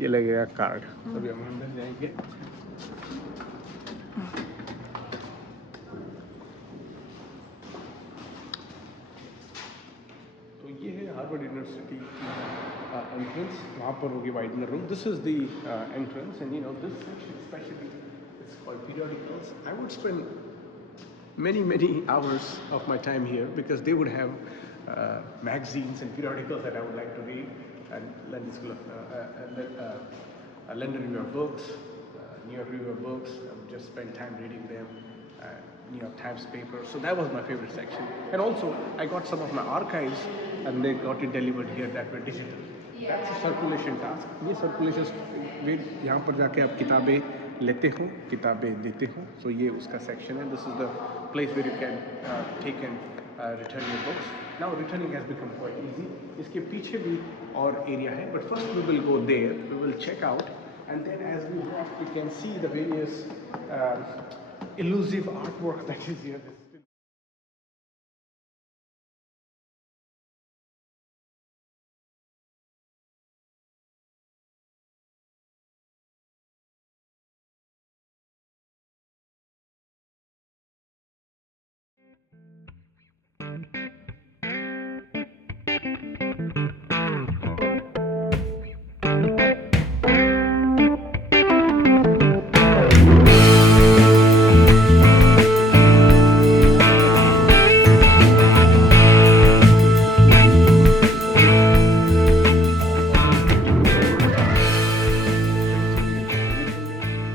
ये लगेगा कार्ड। अभी हम अंदर जाएंगे। तो ये है हार्वर्ड यूनिवर्सिटी की एंट्रेंस, वहाँ पर होगी Widener room. This is the entrance and you know this section specially it's called periodicals. I would spend many hours of my time here because they would have magazines and periodicals that I would like to read, and London School of London Review of Books, New York Review of Books. I would just spend time reading them. New York Times paper. So that was my favorite section. And also, I got some of my archives, and they got it delivered here that were digital. That's a circulation task. ये circulation वे यहाँ पर जाके आप किताबें लेते हो, किताबें देते हो. So ये उसका section है. This is the place where you can take and return your books. Now returning has become quite easy. इसके पीछे भी और area है, but first we will go there. We will check out, and then as we walk, we can see the various elusive artwork that is here.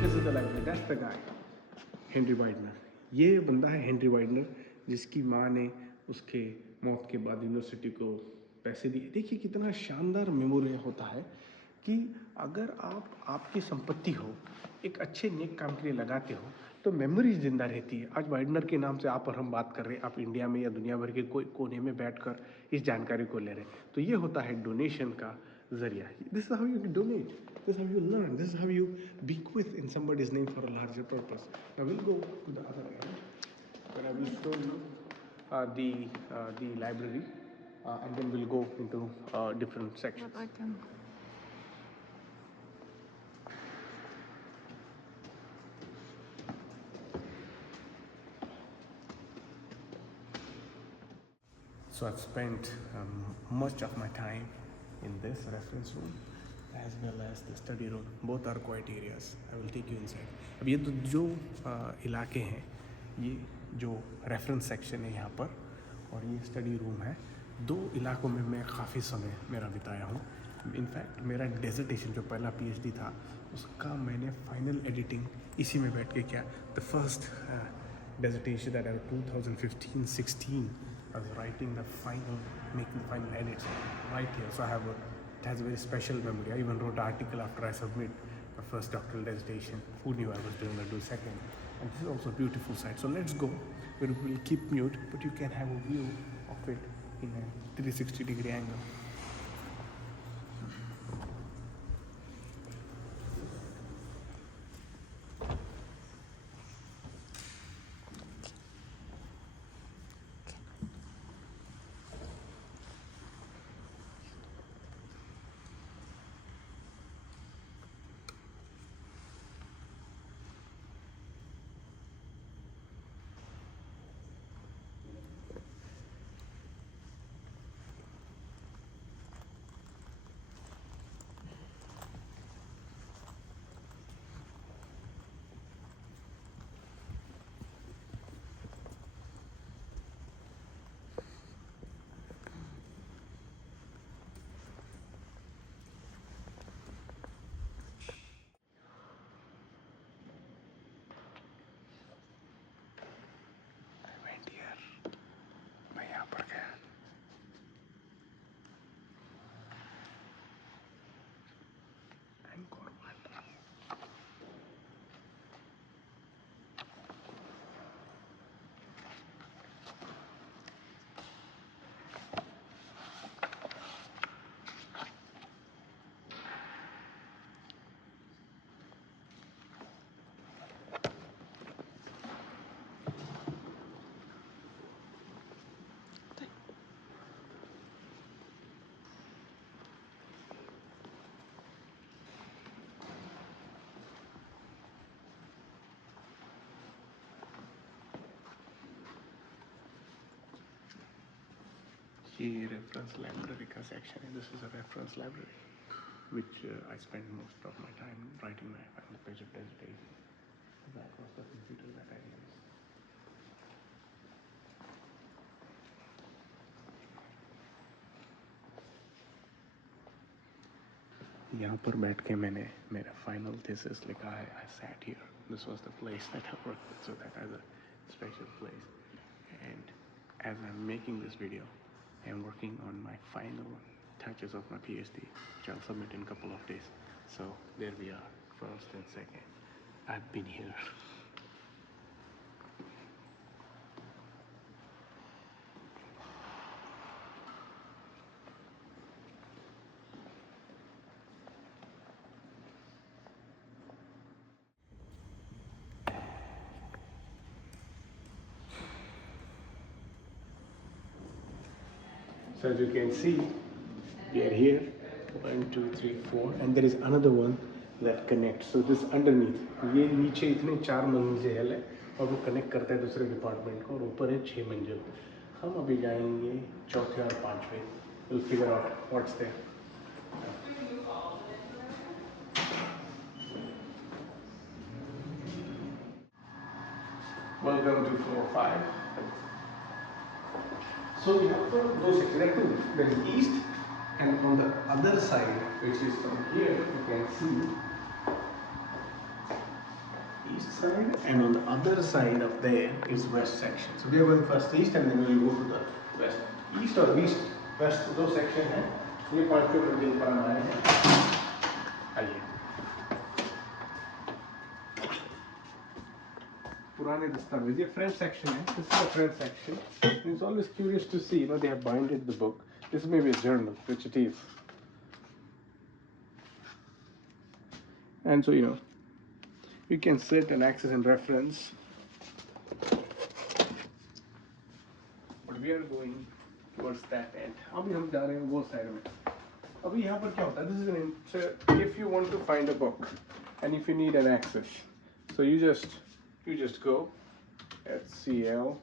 This is the library. That's the guy. Henry Widener. ये बंदा है Henry वाइडनर, जिसकी माँ ने उसके मौत के बाद यूनिवर्सिटी को पैसे दिए। देखिए कितना शानदार मेमोरी होता है कि अगर आप आपकी संपत्ति हो एक अच्छे नेक काम के लिए लगाते हो तो मेमोरी जिंदा रहती है। आज वाइडनर के नाम से आप और हम बात कर रहे हैं, आप इंडिया में या दुनिया भर के कोई कोने में बैठकर इस जानकारी को ले रहे हैं। तो ये होता है डोनेशन का जरिया। This is how you donate, this is how you learn, this is how you bequeath in somebody's name for a larger purpose. Now we'll go to the other end where I will show you the library, and then we'll go into different sections. So I've spent much of my time in this reference room as well as the study room. Both are quiet areas. I will take you inside. अब ये तो जो इलाके हैं, ये जो reference section है यहाँ पर, और ये स्टडी रूम है। दो इलाकों में मैं काफ़ी समय मेरा बिताया हूँ। इनफैक्ट मेरा डेजर्टेशन जो पहला पीएचडी था उसका मैंने फाइनल एडिटिंग इसी में बैठ के किया। The first dissertation that I 2015-16, I was writing the final, making the final edits right here. So it has a very special memory. I even wrote an article after I submit the first doctoral dissertation. Who knew I was going to do second? And this is also a beautiful site. So let's go. We'll keep mute, but you can have a view of it in a 360-degree angle. ये reference library का section है. This is a reference library, which I spend most of my time writing my final page of dissertation. That was the computer that I used. यहाँ पर बैठ के मैंने मेरा final thesis लिखा है. I sat here. This was the place that I worked with, so that has a special place. And as I'm making this video, I'm working on my final touches of my PhD, which I'll submit in a couple of days. So there we are, first and second. I've been here. So as you can see, we are here, 1, 2, 3, 4, and there is another one that connects. So this underneath, ये नीचे इतने 4 मंजिल है और वो connect करता है दूसरे डिपार्टमेंट को, और ऊपर है 6 मंजिल. हम अभी जाएंगे चौथे और पांचवें. We'll figure out what's there. Welcome to floor 5. So we have those sections. There are two. There is east, and on the other side, which is from here, you can see east side, and on the other side of there is west section. So we are going first east, and then we will go to the west. East or west दो section है. ये पांचवें मंजिल पर हम आए हैं. आइए. पुराने दस्तावेज, ये French section है. This is the French section. It's always curious to see, they have binded the book. This may be a journal, which it is. And so, you can sit and access and reference. But we are going towards that end. अभी हम जा रहे हैं वो side में. अभी यहाँ पर क्या होता है? This is if you want to find a book and if you need an access, so you just go at CL,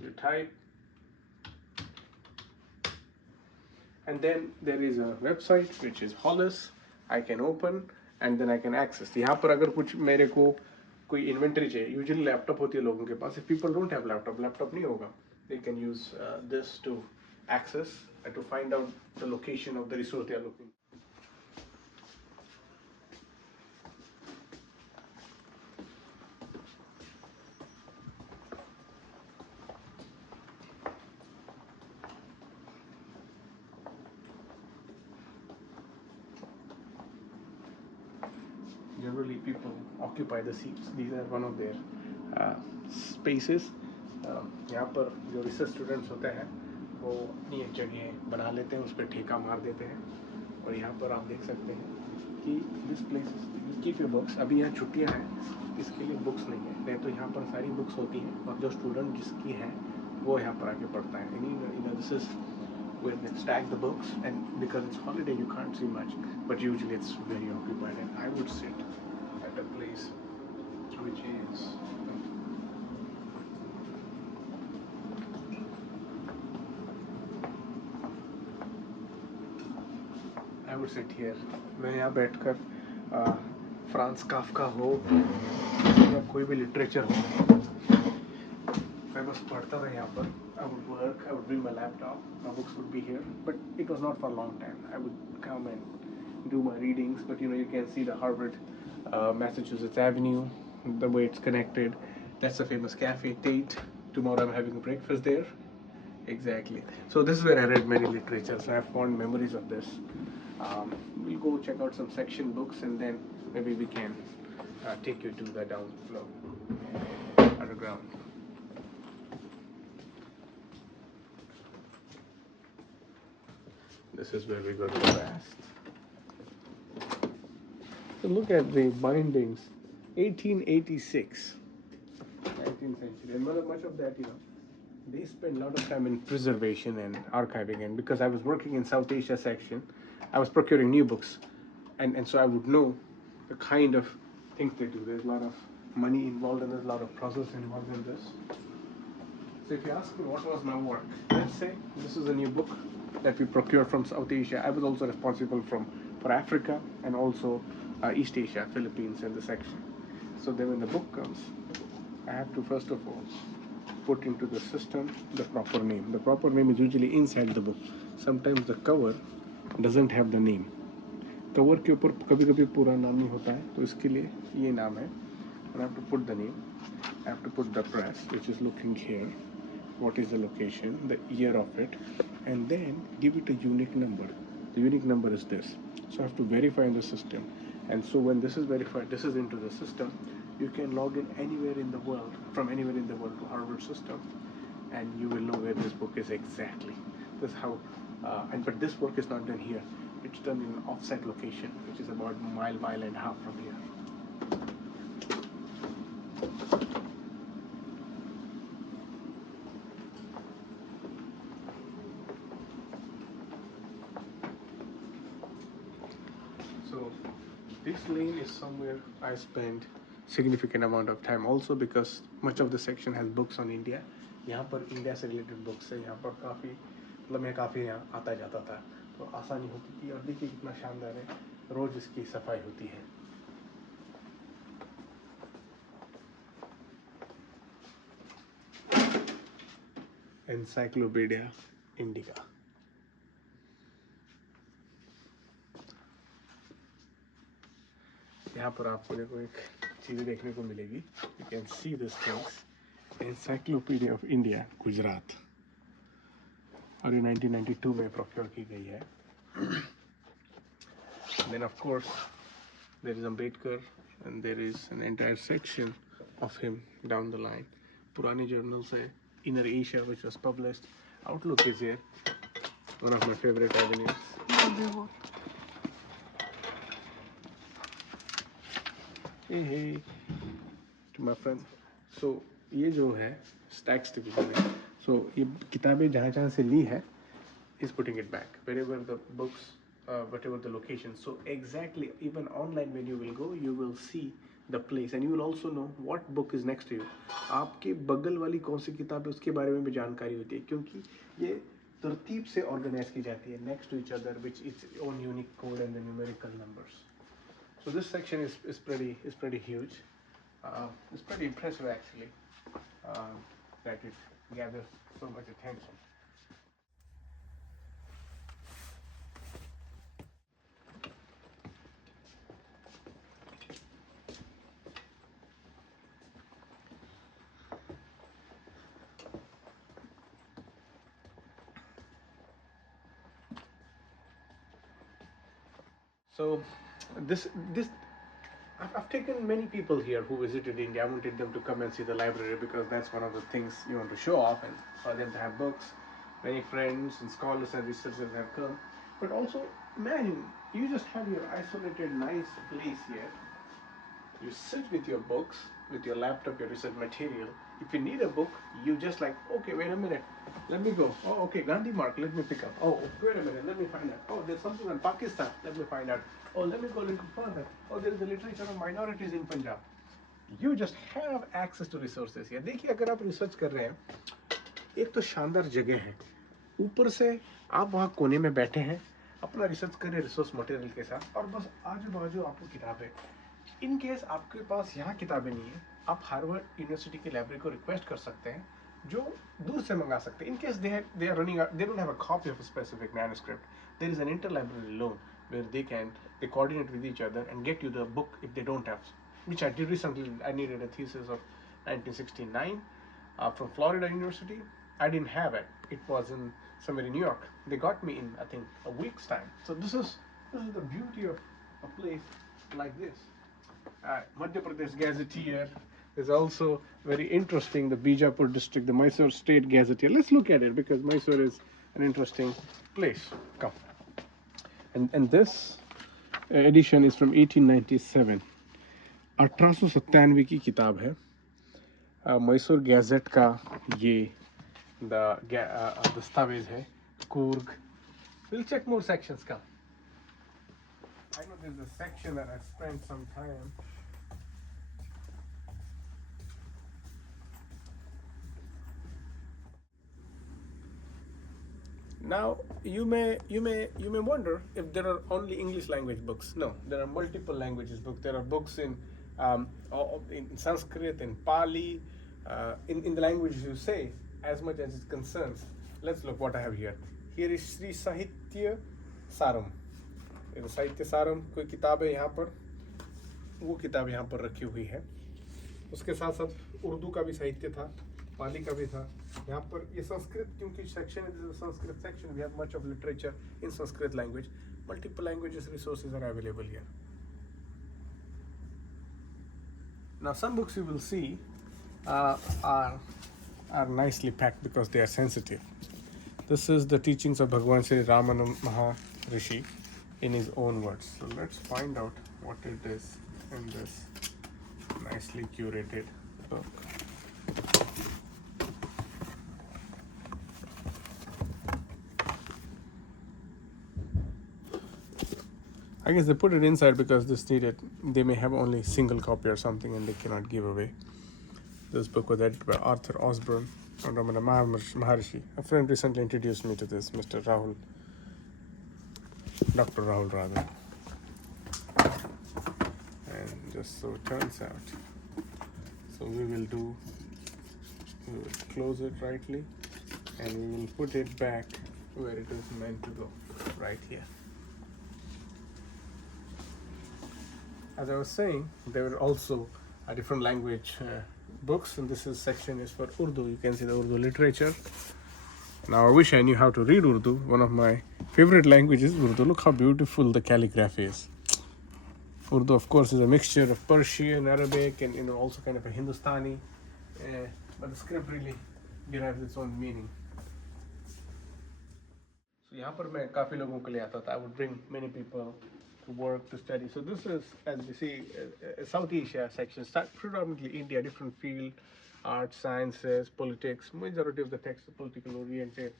you type, and then there is a website which is Hollis. I can open and then I can access. यहाँ पर अगर कुछ मेरे को कोई inventory चाहिए, usually laptop होती है लोगों के पास. If people don't have laptop नहीं होगा, they can use this to access and to find out the location of the resource they are looking. Generally, people occupy the seats. These are one of their spaces. यहाँ पर जो research students होते हैं वो अपनी एक जगह बना लेते हैं, उस पर ठेका मार देते हैं. और यहाँ पर आप देख सकते हैं कि this place you keep your books. अभी यहाँ छुट्टियाँ हैं, इसके लिए बुक्स नहीं है. नहीं तो यहाँ पर सारी बुक्स होती हैं और जो स्टूडेंट जिसकी है वो यहाँ पर आके पढ़ता है. This is where they stack the books, and because it's holiday you can't see much, but usually it's very occupied, and I would sit at a place which is I would sit here. मैं यहाँ बैठकर France Kafka हो या कोई भी literature हो, मैं बस पढ़ता था यहाँ पर. I would work, I would bring my laptop, my books would be here, but it was not for a long time. I would come and do my readings, but you can see the Harvard Massachusetts Avenue, the way it's connected. That's a famous cafe, Tate. Tomorrow I'm having a breakfast there. Exactly. So this is where I read many literature, so I have fond memories of this. We'll go check out some section books, and then maybe we can take you to the down floor, underground. This is where we go to the rest. So look at the bindings, 1886, 19th century, and much of that, they spend a lot of time in preservation and archiving. And because I was working in South Asia section, I was procuring new books, and so I would know the kind of things they do. There's a lot of money involved, and there's a lot of process involved in this. So if you ask me what was my work, let's say this is a new book that we procured from South Asia. I was also responsible for Africa and also East Asia, Philippines in the section. So then when the book comes, I have to first of all put into the system the proper name. The proper name is usually inside the book. Sometimes the cover doesn't have the name. Cover के ऊपर कभी कभी पूरा नाम नहीं होता है, तो इसके लिए ये नाम है. And I have to put the name. I have to put the press, which is looking here. What is the location, the year of it, and then give it a unique number. The unique number is this. So I have to verify in the system. And so when this is verified, this is into the system, you can log in anywhere in the world, from anywhere in the world to Harvard system, and you will know where this book is exactly. This is how, but this work is not done here. It's done in an offsite location, which is about mile and a half from here. So this lane is somewhere I spend significant amount of time, also because much of the section has books on India. यहाँ पर India से related books है. यहाँ पर काफ़ी मतलब मैं काफ़ी यहाँ आता जाता था, तो आसानी होती थी. और देखिए कितना शानदार है, रोज़ इसकी सफाई होती है. Encyclopedia indica. यहाँ पर आपको देखो एक चीज़ देखने को मिलेगी. You can see this things. Encyclopedia of India, Gujarat, और ये 1992 में प्रोक्योर की गई है. Then of course there is Ambedkar, and there is an entire section of him down the line. पुरानी journals है. Inner Asia, which was published. Outlook is here, one of my favorite avenues. Hey to my friends. So ये जो है Stax division है. So ये किताबें जहाँ से ली है is putting it back wherever the books, whatever the location. So exactly, even online when you will go, you will see the place, and you will also know what book is next to you. आपके बगल वाली कौन सी किताब है उसके बारे में भी जानकारी होती है, क्योंकि ये तरतीब से ऑर्गेनाइज की जाती है next to each other, which is own unique code and the numerical numbers. So this section is pretty huge. It's pretty impressive actually, that it gathers so much attention. So this I've taken many people here who visited India. I wanted them to come and see the library, because that's one of the things you want to show off, and for them to have books. Many friends and scholars and researchers have come. But also imagine you just have your isolated nice place here. You sit with your books, with your laptop, your research material. If you need a book, you just like, okay, wait a minute, let me go. Oh, okay, Gandhi Mark, let me pick up. Oh, wait a minute, let me find out. Oh, there's something on Pakistan, let me find out. Oh, let me go a little further. Oh, there's the literature of minorities in Punjab. You just have access to resources here. देखिए अगर आप research कर रहे हैं, एक तो शानदार जगह है, ऊपर से आप वहाँ कोने में बैठे हैं, अपना रिसर्च करें रिसोर्स मटेरियल के साथ, और बस आजू बाजू आपको किताबें. इन केस आपके पास यहाँ किताबें नहीं है, आप हार्वर्ड यूनिवर्सिटी की लाइब्रेरी को रिक्वेस्ट कर सकते हैं, जो दूर से मंगा सकते हैं. In case they are running out, they don't have a copy of a specific manuscript, there is an interlibrary loan where they coordinate with each other and get you the book if they don't have, which I did recently. I needed a thesis of 1969 from Florida University. I didn't have it. It was in somewhere in New York. They got me in, I think, a week's time. So this is the beauty of a place like this. Madhya Pradesh Gazetteer is also very interesting. The Bijapur district, the Mysore State Gazetteer. Let's look at it, because Mysore is an interesting place. Come. And this edition is from 1897. 1897 की किताब है. Mysore gadget का ये दस्तावेज है. Coorg. We'll check more sections. Come. I know there's a section that I spent some time. Now you may wonder if there are only English language books. No, there are multiple languages books. There are books in Sanskrit, in Pali, in the languages you say, as much as it concerns. Let's look what I have here. Here is Sri Sahitya Saram. ये साहित्य सारम कोई किताब है यहाँ पर, वो किताब यहाँ पर रखी हुई है। उसके साथ साथ उर्दू का भी साहित्य था, पाली का भी था। यहाँ पर ये संस्कृत, क्योंकि section is Sanskrit section, we have much of literature in Sanskrit language. Multiple languages resources are available here. Now some books you will see are nicely packed because they are sensitive. This is the teachings of Bhagwan Sri Ramana Maharishi in his own words. So let's find out what it is in this nicely curated book. I guess they put it inside because this needed, they may have only single copy or something and they cannot give away. This book was edited by Arthur Osborne and Ramana Maharishi. A friend recently introduced me to this, Mr. Rahul, Dr. Rahul rather. And just so it turns out, so we will close it rightly and we will put it back where it is meant to go, right here. As I was saying, there were also a different language books, and this section is for Urdu. You can see the Urdu literature. Now I wish I knew how to read Urdu. One of my favorite languages, Urdu. Look how beautiful the calligraphy is. Urdu, of course, is a mixture of Persian, Arabic, and also kind of a Hindustani. But the script really derives its own meaning. So यहाँ पर मैं काफ़ी लोगों को ले आता था. I would bring many people to work, to study. So this is, as you see, South Asia section, predominantly India, different field, arts, sciences, politics. Majority of the text is political oriented.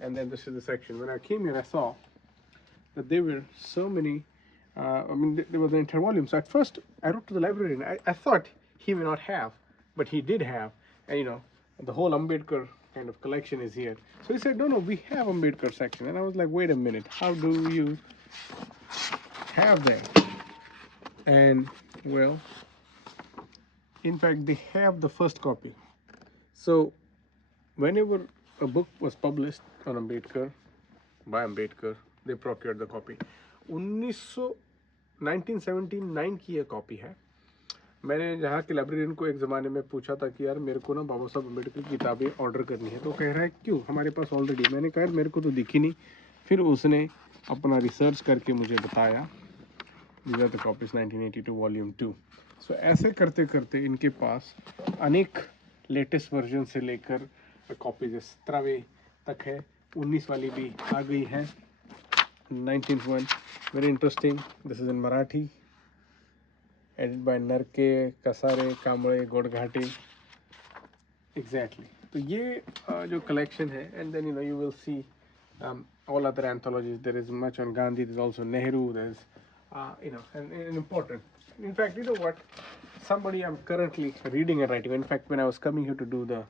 And then this is the section. When I came here, I saw that there were so many, there was an intervolume. So at first, I wrote to the librarian. I thought he may not have, but he did have. And the whole Ambedkar kind of collection is here. So he said, no, we have Ambedkar section. And I was like, wait a minute, how do you have that? And well, in fact, they have the first copy. So whenever a book was published on Ambedkar, by Ambedkar, they procured the copy. 1979 की ये copy है. मैंने यहाँ के librarian को एक ज़माने में पूछा था कि यार मेरे को ना बाबा साहब अम्बेडकर की किताबें ऑर्डर करनी है, तो कह रहा है क्यों, हमारे पास ऑलरेडी. मैंने कहा मेरे को तो दिखी नहीं. फिर उसने अपना रिसर्च करके मुझे बताया. These are the copies 1982 Volume 2. So ऐसे करते करते इनके पास अनेक लेटेस्ट वर्जन से लेकर कॉपीज 17वें तक है. 19 वाली भी आ गई है. 19th one, very interesting. This is in Marathi, edited by Narke, Kasare, Kamble, Godghati. Exactly. तो ये जो collection है, and then you will see all other anthologies. There is much on Gandhi. There's also Nehru. There's and important. In fact, you know what? Somebody I'm currently reading and writing. In fact, when I was coming here to do the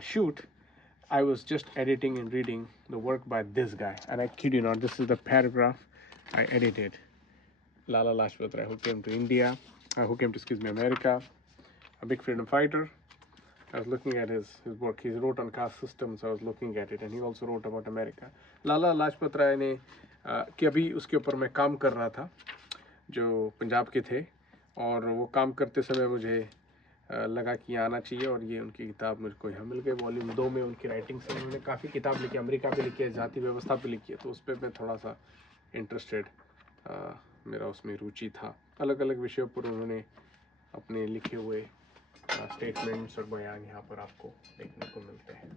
shoot, I was just editing and reading the work by this guy. And I kid you not, this is the paragraph I edited. Lala Lajpat Rai, who came to India, who came to, America, a big freedom fighter. I was looking at his work. He wrote on caste systems. I was looking at it, and he also wrote about America. Lala Lajpat Rai ने कि अभी उसके ऊपर मैं काम कर रहा था, जो पंजाब के थे, और वो काम करते समय मुझे लगा कि आना चाहिए, और ये उनकी किताब मुझको यहाँ मिल गई. वॉल्यूम 2 में उनकी राइटिंग्स हैं. उन्होंने काफ़ी किताब लिखी, अमेरिका पे लिखी है, जाति व्यवस्था पे लिखी है, तो उस पर मैं थोड़ा सा इंटरेस्टेड, मेरा उसमें रुचि था. अलग अलग विषयों पर उन्होंने अपने लिखे हुए स्टेटमेंट्स और बयान यहाँ पर आपको देखने को मिलते हैं.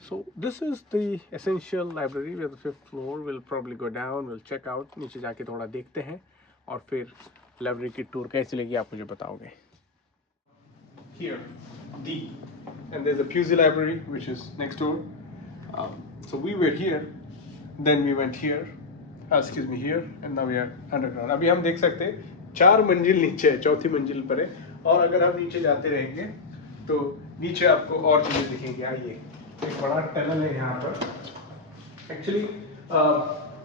So this is the essential library. We have the 5th floor. We'll probably go down. We'll check out. नीचे जाके थोड़ा देखते हैं, और फिर लाइब्रेरी की टूर कैसी लगी आप मुझे बताओगे. Here, D, and there's a Pusey library which is next door. So we were here, then we went here. Here, and now we are underground. अभी हम देख सकते हैं 4 मंजिल नीचे है, 4थी मंजिल पर है, और अगर हम नीचे जाते रहेंगे तो नीचे आपको और चीज़ें दिखेंगी. आइए, एक बड़ा टनल है यहाँ पर. एक्चुअली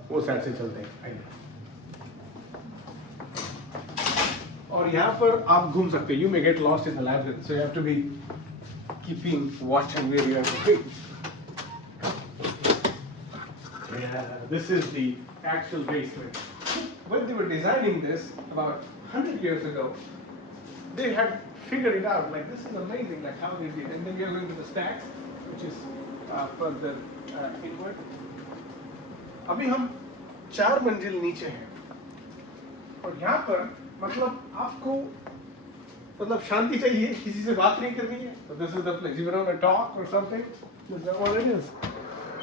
वो साइड से चलते हैं, आइए। और यहाँ पर आप घूम सकते हैं, you may get lost in the labyrinth, so you have to be keeping watch on where you are going. Yeah, this is the actual basement. When they were designing this about 100 years ago, they had figured it out, like this is amazing, like how they did. And then we are going to the stacks, which is further inward. अभी हम 4 मंजिल नीचे हैं और यहाँ पर मतलब आपको मतलब शांति चाहिए, किसी से बात नहीं करनी है, so this is the place. You want to talk or something, this is all it is.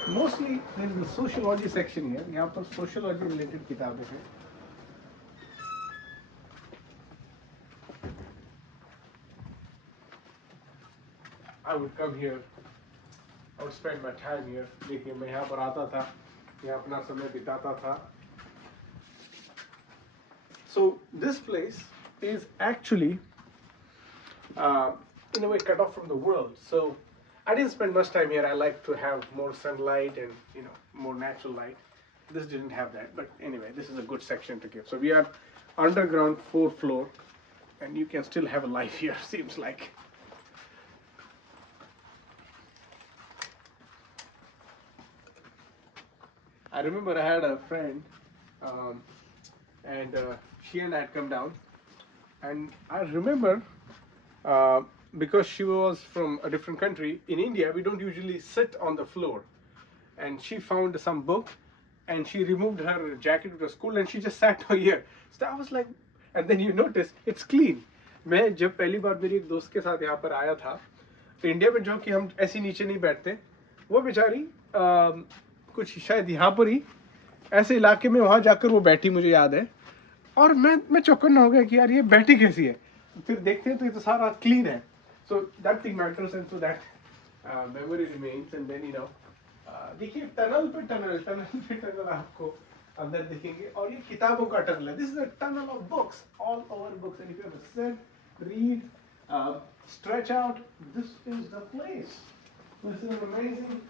Mostly there is a sociology section here. यहाँ पर sociology related किताबें हैं. I would come here, I would spend my time here. देखिए मैं यहाँ पर आता था, यहाँ अपना समय बिताता था. So this place is actually in a way cut off from the world. So I didn't spend much time here. I like to have more sunlight and more natural light. This didn't have that, but anyway, this is a good section to give. So we are underground, 4th floor, and you can still have a life here. Seems like. I remember I had a friend, and she and I had come down, and I remember. Because she was from a different country, in India we don't usually sit on the floor, and she found some book and she removed her jacket to the school and she just sat here. So I was like, and then you notice it's clean. मैं जब पहली बार मेरी एक दोस्त के साथ यहाँ पर आया था, तो इंडिया में जो कि हम ऐसे नीचे नहीं बैठते, वो बेचारी कुछ शायद यहाँ पर ही ऐसे इलाके में वहाँ जाकर वो बैठी, मुझे याद है, और मैं चौकन्ना हो गया कि यार ये बैठी कैसी है. फिर देखते हैं तो ये तो सारा क्लीन है. So that thing matters, and so that memory remains. And then देखिए टनल पे टनल आपको अंदर दिखेंगे, और ये किताबों का टनल है. This is a tunnel of books, all over books, and if you ever sit, read, stretch out, this is the place. This is an amazing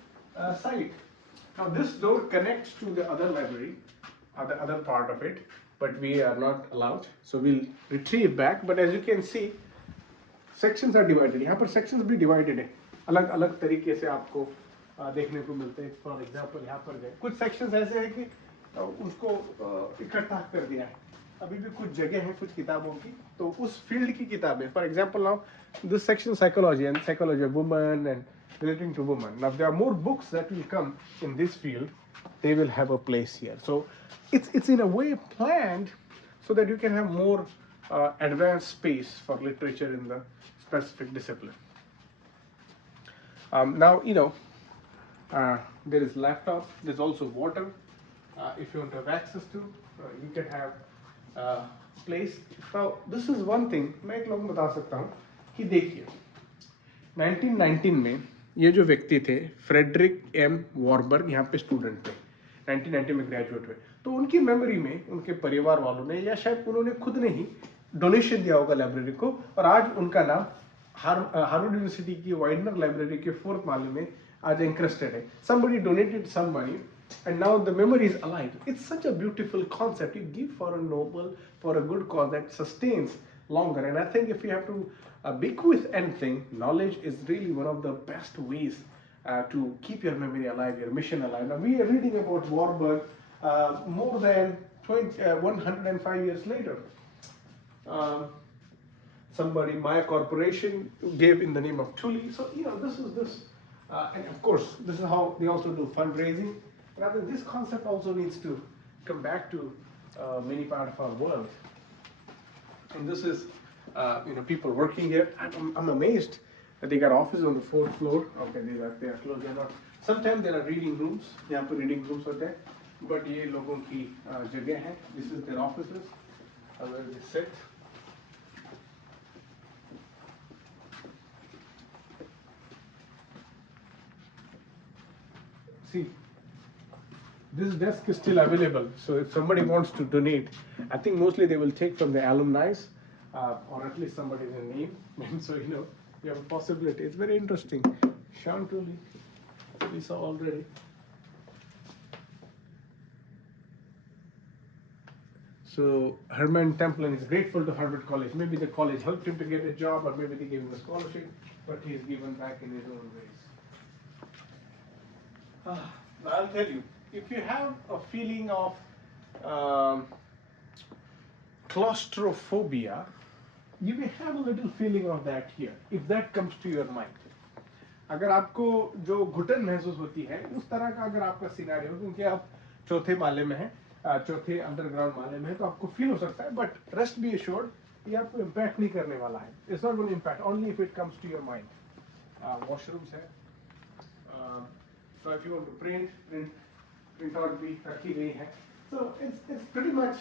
site. Now this door connects to the other library, the other part of it, but we are not allowed, so we'll retrieve back. But as you can see, sections are divided. यहाँ पर sections भी divided है, अलग अलग तरीके से आपको देखने को मिलते हैं. फॉर एग्जाम्पल यहाँ पर गए, कुछ sections ऐसे हैं कि उसको इकट्ठा कर दिया है. अभी भी कुछ जगह है कुछ किताबों की, तो उस फील्ड की किताबें. For example now this section psychology and psychology of woman and relating to women. Now there are more books that will come in this field. They will have a place here. So it's in a way planned so that you can have more advanced space for literature in the specific discipline. Now there is laptop. There's also water. If you want to have access to, you can have place. Now this is one thing मैं एक लोग बता सकता हूँ कि देखिए 1919 में ये जो व्यक्ति थे फ्रेडरिक एम वॉरबर्ग यहाँ पे स्टूडेंट थे, 1990 में ग्रेजुएट हुए. तो उनकी मेमोरी में उनके परिवार वालों ने या शायद उन्होंने खुद ने ही डोनेशन दिया होगा लाइब्रेरी को, और आज उनका नाम हार्वर्ड यूनिवर्सिटी की वाइडनर लाइब्रेरी के 4th माले में आज इंक्रेस्टेड है. somebody donated some money and now the memory is alive. It's such a beautiful concept. You give for a noble, for a good cause that sustains longer. And I think if you have to bequeath anything, knowledge is really one of the best ways to keep your memory alive, your mission alive. Now we are reading about Warburg more than 105 years later. Somebody, Maya Corporation, gave in the name of Thule. So this is this, and of course this is how they also do fundraising. And I think this concept also needs to come back to many parts of our world. And this is people working here. I'm amazed that they got offices on the 4th floor. Okay, they are closed. They're not. Sometimes there are reading rooms. यहाँ पर reading rooms होते हैं. But ये लोगों की जगह है. This is their offices where they sit. See, this desk is still available. So if somebody wants to donate, I think mostly they will take from the alumni, or at least somebody's name. And so you have a possibility. It's very interesting. Sean Tully, we saw already. So Herman Templin is grateful to Harvard College. Maybe the college helped him to get a job, or maybe they gave him a scholarship, but he's given back in his own ways. I'll tell you, if you have a feeling of um, claustrophobia, you may have a little feeling of that here, if that comes to your mind. अगर आपको जो घुटन महसूस होती है उस तरह का अगर आपका सिनेरियो, क्योंकि आप चौथे माले में हैं, चौथे अंडरग्राउंड माले में है, तो आपको फील हो सकता है, बट रेस्ट बी एश्योर्ड ये आपको इम्पैक्ट नहीं करने वाला है. It's not going impact, only if it comes to your mind. Washrooms है, so if you want to print out भी रखी गई है. So it's pretty much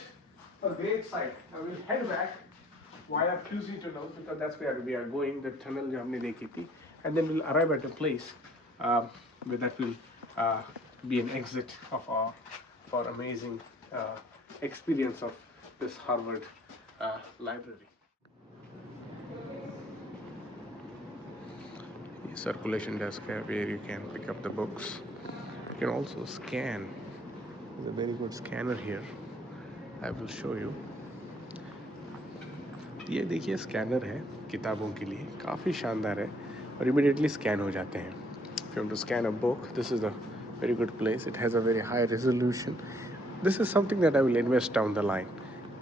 a great site. I will head back via QC tunnel because that's where we are going. The tunnel जो हमने देखी थी, and then we'll arrive at a place where that will be an exit of our amazing experience of this Harvard library. Circulation desk है where you can pick up the books. You can also scan. There's a very good scanner here. I will show you. ये देखिए scanner है किताबों के लिए, काफ़ी शानदार है और इमीडिएटली स्कैन हो जाते हैं. If you want to scan a book, this is a very good place. It has a very high resolution. This is something that I will invest down the line.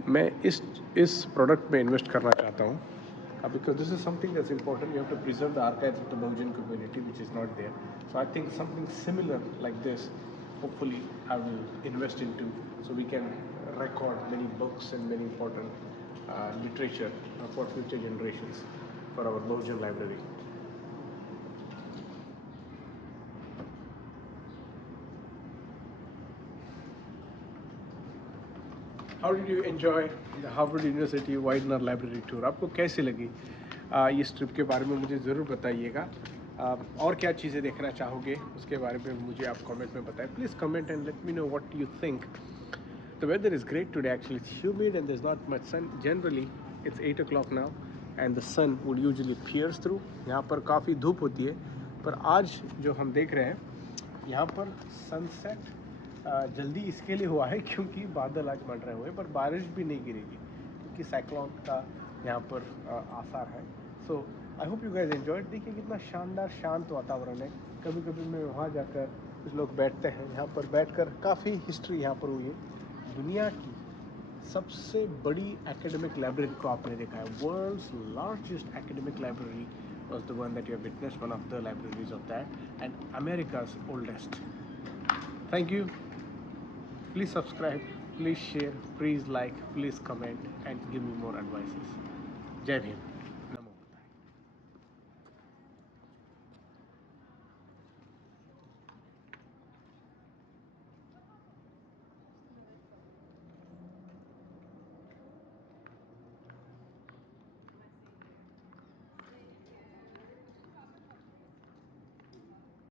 मैं इस product में invest करना चाहता हूँ because this is something that's important. You have to preserve the archives of the Bahujan community, which is not there. So I think something similar like this, hopefully I will invest into, so we can record many books and many important literature for future generations for our Bahujan library. How did you enjoy the Harvard University Widener Library Tour? आपको कैसी लगी इस trip के बारे में मुझे ज़रूर बताइएगा. और क्या चीज़ें देखना चाहोगे उसके बारे में मुझे आप कमेंट में बताएं. Please comment and let me know what you think. The weather is great today actually. It's humid and there's not much sun. Generally it's 8 o'clock now and the sun would usually pierce through. यहाँ पर काफ़ी धूप होती है, पर आज जो हम देख रहे हैं यहाँ पर सनसेट जल्दी इसके लिए हुआ है क्योंकि बादल आज मंडराए हुए हैं, पर बारिश भी नहीं गिरेगी क्योंकि साइक्लोन का यहाँ पर आसार है. So I hope you guys enjoyed. देखिए कितना शानदार शांत वातावरण है. कभी कभी मैं वहाँ जाकर कुछ लोग बैठते हैं, यहाँ पर बैठकर काफ़ी हिस्ट्री यहाँ पर हुई है. दुनिया की सबसे बड़ी एकेडमिक लाइब्रेरी को आपने देखा है. World's largest academic library was the one that you have witnessed, one of the libraries of that, and America's oldest. Thank you. Please subscribe, please share, please like, please comment and give me more advices. Jai Bhim.